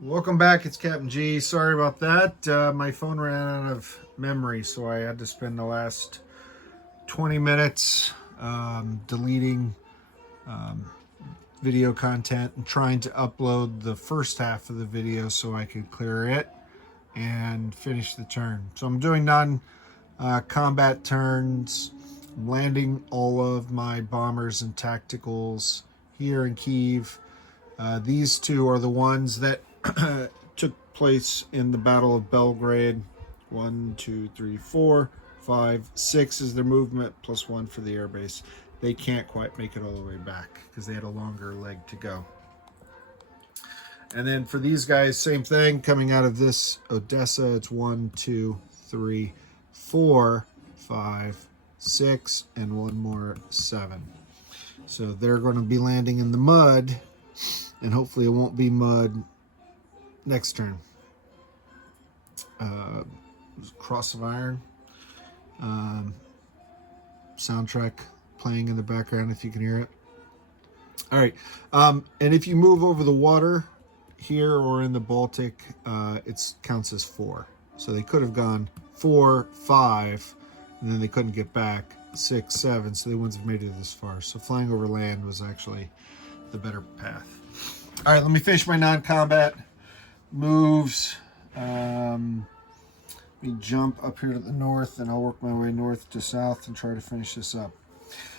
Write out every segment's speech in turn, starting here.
Welcome back, it's Captain G. Sorry about that. My phone ran out of memory, so I had to spend the last 20 minutes deleting um, video content and trying to upload the first half of the video so I could clear it and finish the turn. So I'm doing non-combat turns. I'm landing all of my bombers and tacticals here in Kyiv. These two are the ones that took place in the Battle of Belgrade. 1, 2, 3, 4, 5, 6 is their movement, plus 1 for the airbase. They can't quite make it all the way back because they had a longer leg to go. And then for these guys, same thing, coming out of this Odessa, it's 1, 2, 3, 4, 5, 6, and one more 7. So they're going to be landing in the mud, and hopefully it won't be mud next turn. Cross of Iron soundtrack playing in the background if you can hear it. All right, and if you move over the water here or in the Baltic, it counts as 4. So they could have gone 4, 5, and then they couldn't get back 6, 7. So they wouldn't have made it this far. So flying over land was actually the better path. All right, let me finish my non-combat moves. Let me jump up here to the north, and I'll work my way north to south and try to finish this up.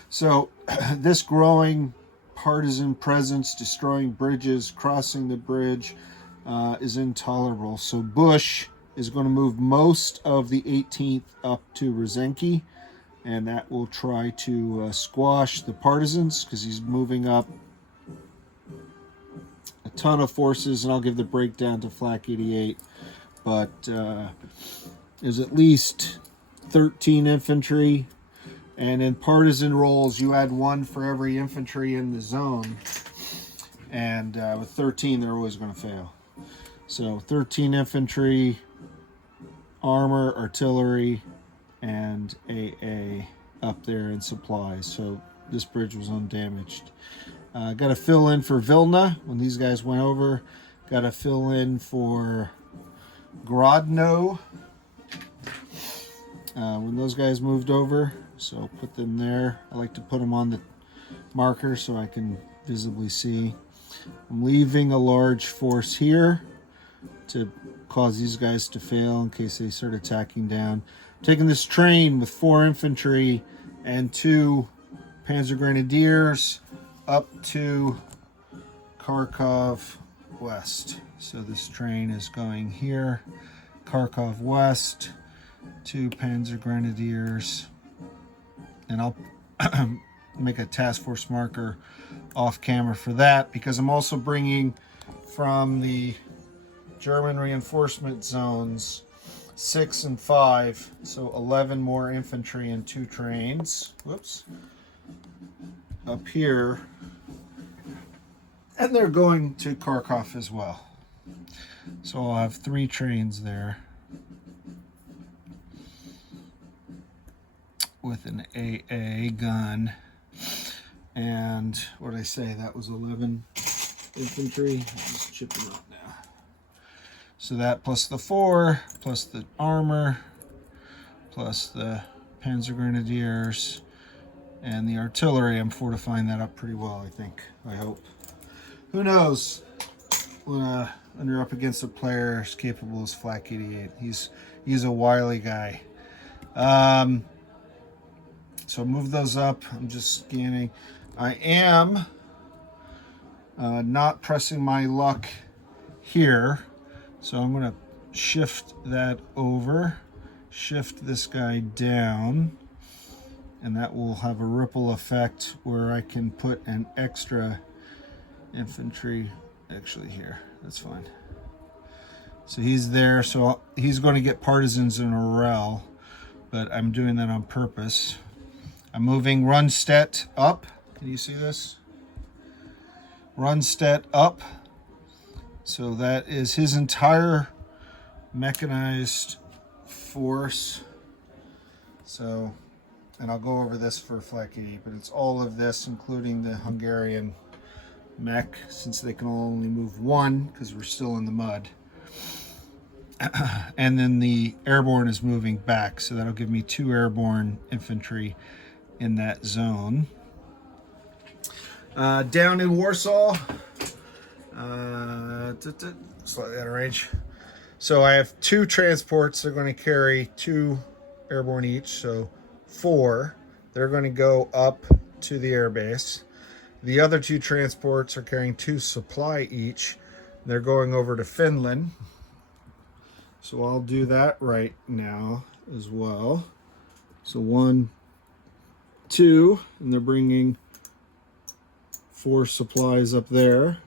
So this growing partisan presence, destroying bridges, crossing the bridge, is intolerable. So Bush is going to move most of the 18th up to Rozenki, and that will try to squash the partisans because he's moving up a ton of forces, and I'll give the breakdown to Flak 88. But there's at least 13 infantry, and in partisan roles you add 1 for every infantry in the zone, and with 13 they're always going to fail. So 13 infantry, armor, artillery, and AA up there in supplies. So this bridge was undamaged. Got to fill in for Vilna when these guys went over. Got to fill in for Grodno when those guys moved over. So put them there. I like to put them on the marker so I can visibly see. I'm leaving a large force here to cause these guys to fail in case they start attacking down. I'm taking this train with 4 infantry and 2 Panzer Grenadiers up to Kharkov West. So this train is going here, Kharkov West, 2 Panzer Grenadiers, and I'll make a task force marker off camera for that because I'm also bringing from the German reinforcement zones 6 and 5, so 11 more infantry and 2 trains. Whoops. Up here, and they're going to Kharkov as well. So I'll have 3 trains there with an AA gun. And what did I say? That was 11 infantry. I'm just chipping up now. So that plus the 4, plus the armor, plus the Panzer Grenadiers, and the artillery. I'm fortifying that up pretty well, I think. I hope. Who knows when you're up against a player as capable as Flak 88. He's a wily guy. So move those up. I'm just scanning. I am not pressing my luck here. So I'm going to shift that over. Shift this guy down. And that will have a ripple effect where I can put an extra infantry actually here. That's fine. So he's there, so he's going to get partisans in a rel, but I'm doing that on purpose. I'm moving Rundstedt up. Can you see this? Rundstedt up. So that is his entire mechanized force. So, and I'll go over this for Flak 80, but it's all of this, including the Hungarian mech, since they can only move one because we're still in the mud. And then the airborne is moving back, so that'll give me 2 airborne infantry in that zone. Down in Warsaw, slightly out of range. So I have 2 transports. They're going to carry 2 airborne each, so 4. They're going to go up to the airbase. The other 2 transports are carrying 2 supply each. They're going over to Finland. So I'll do that right now as well. So 1, 2, and they're bringing 4 supplies up there.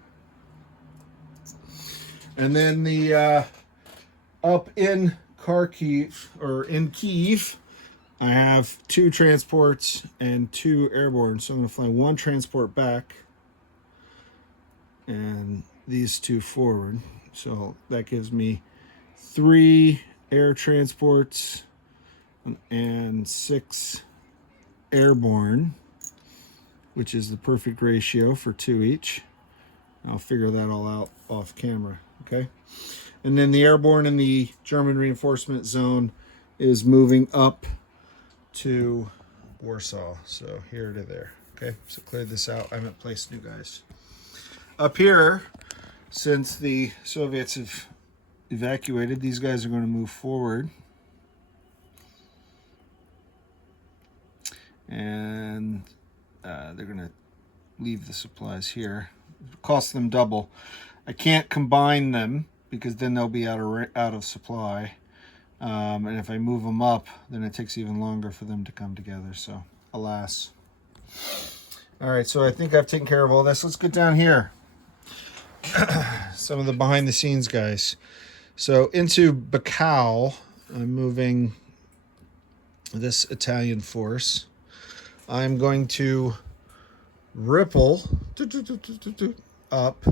And then the up in Kharkiv, or in Kyiv, I have 2 transports and 2 airborne. So I'm going to fly 1 transport back and these 2 forward. So that gives me 3 air transports and 6 airborne, which is the perfect ratio for 2 each. I'll figure that all out off camera, okay? And then the airborne in the German reinforcement zone is moving up to Warsaw. So here to there, okay? So clear this out. I'm at place new guys. Up here, since the Soviets have evacuated, these guys are going to move forward. And they're going to leave the supplies here. It costs them double. I can't combine them because then they'll be out of supply. And if I move them up, then it takes even longer for them to come together. So, alas. All right, so I think I've taken care of all this. Let's get down here. Some of the behind the scenes guys. So into Baikal, I'm moving this Italian force. I'm going to ripple up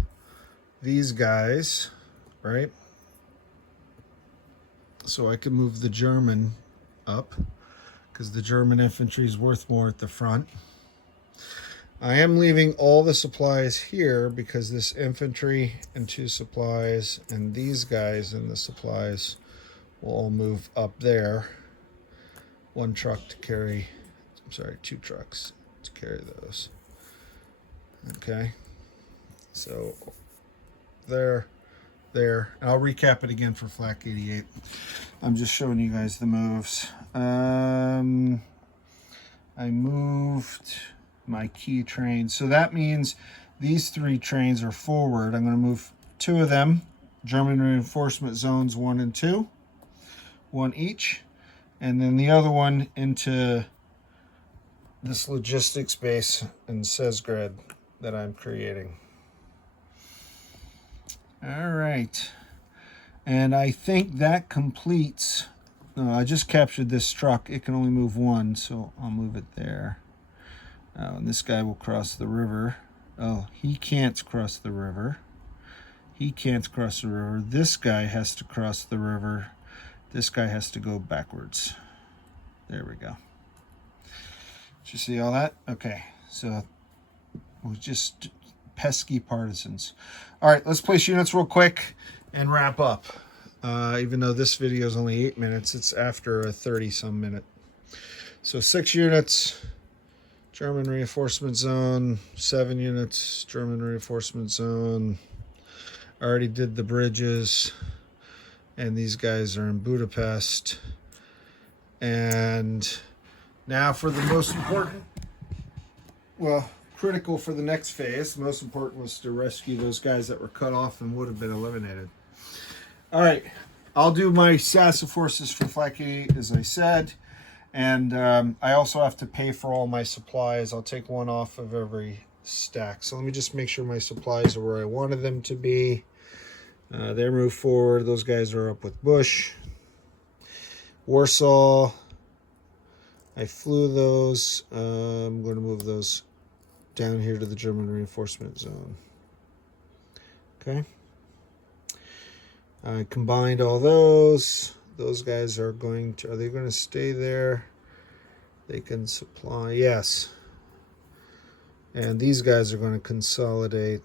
these guys, right? So I can move the German up because the German infantry is worth more at the front. I am leaving all the supplies here because this infantry and 2 supplies and these guys and the supplies will all move up there. 1 truck to carry, I'm sorry, 2 trucks to carry those. Okay, so there, and I'll recap it again for Flak 88. I'm just showing you guys the moves. I moved my key trains, so that means these 3 trains are forward. I'm going to move 2 of them, German reinforcement zones 1 and 2, 1 each, and then the other one into this logistics base in Sezgrad that I'm creating. All right, and I think that completes. I just captured this truck. It can only move 1, so I'll move it there. And this guy will cross the river. Oh, he can't cross the river. He can't cross the river. This guy has to cross the river. This guy has to go backwards. There we go. Did you see all that? Okay, so we're just pesky partisans. All right, let's place units real quick and wrap up. Even though this video is only 8 minutes, it's after a 30-some minute. So 6 units, German reinforcement zone. 7 units, German reinforcement zone. I already did the bridges, and these guys are in Budapest. And now for the most important, well, critical for the next phase. The most important was to rescue those guys that were cut off and would have been eliminated. All right, I'll do my SAS forces for Flak 88 as I said, and I also have to pay for all my supplies. I'll take 1 off of every stack. So let me just make sure my supplies are where I wanted them to be. They're moved forward. Those guys are up with Bush. Warsaw, I flew those. I'm going to move those down here to the German reinforcement zone. Okay. I combined all those. Those guys are going to, are they going to stay there? They can supply, yes. And these guys are going to consolidate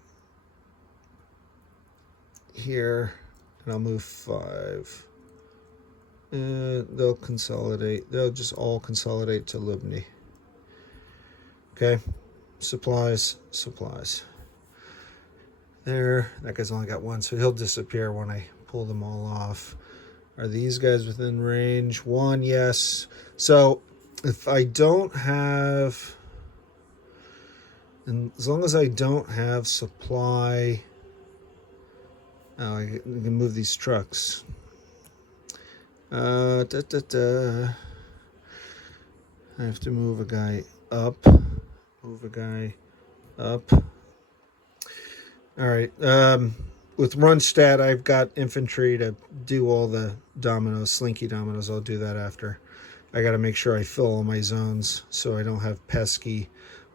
here, and I'll move 5. They'll consolidate. They'll just all consolidate to Lubni. Okay, supplies. There, that guy's only got 1, so he'll disappear when I pull them all off. Are these guys within range? 1, yes. So if I don't have, and as long as I don't have supply, I can move these trucks. I have to move a guy up. All right. With Runstad, I've got infantry to do all the dominoes, slinky dominoes. I'll do that after. I got to make sure I fill all my zones so I don't have pesky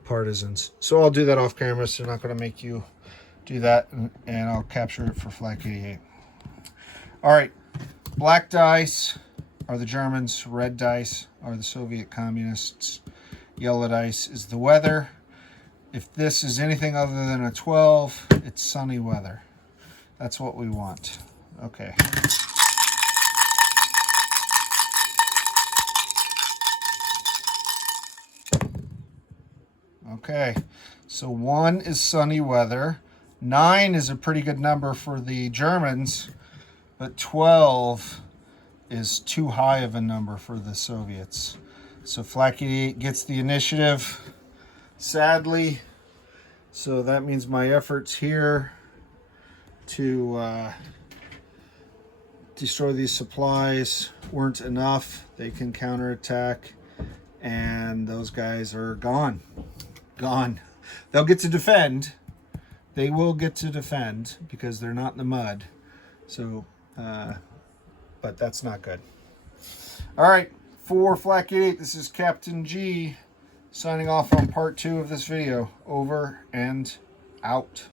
partisans. So I'll do that off camera, so I'm not going to make you do that, and I'll capture it for Flak 88. All right. Black dice are the Germans. Red dice are the Soviet communists. Yellow dice is the weather. If this is anything other than a 12, it's sunny weather. That's what we want. Okay. Okay, so 1 is sunny weather. 9 is a pretty good number for the Germans, but 12 is too high of a number for the Soviets. So Flak 88 gets the initiative, sadly. So that means my efforts here to destroy these supplies weren't enough. They can counterattack, and those guys are gone. They'll get to defend. They will get to defend because they're not in the mud. So, but that's not good. All right, for Flak 88, this is Captain G signing off on part 2 of this video. Over and out.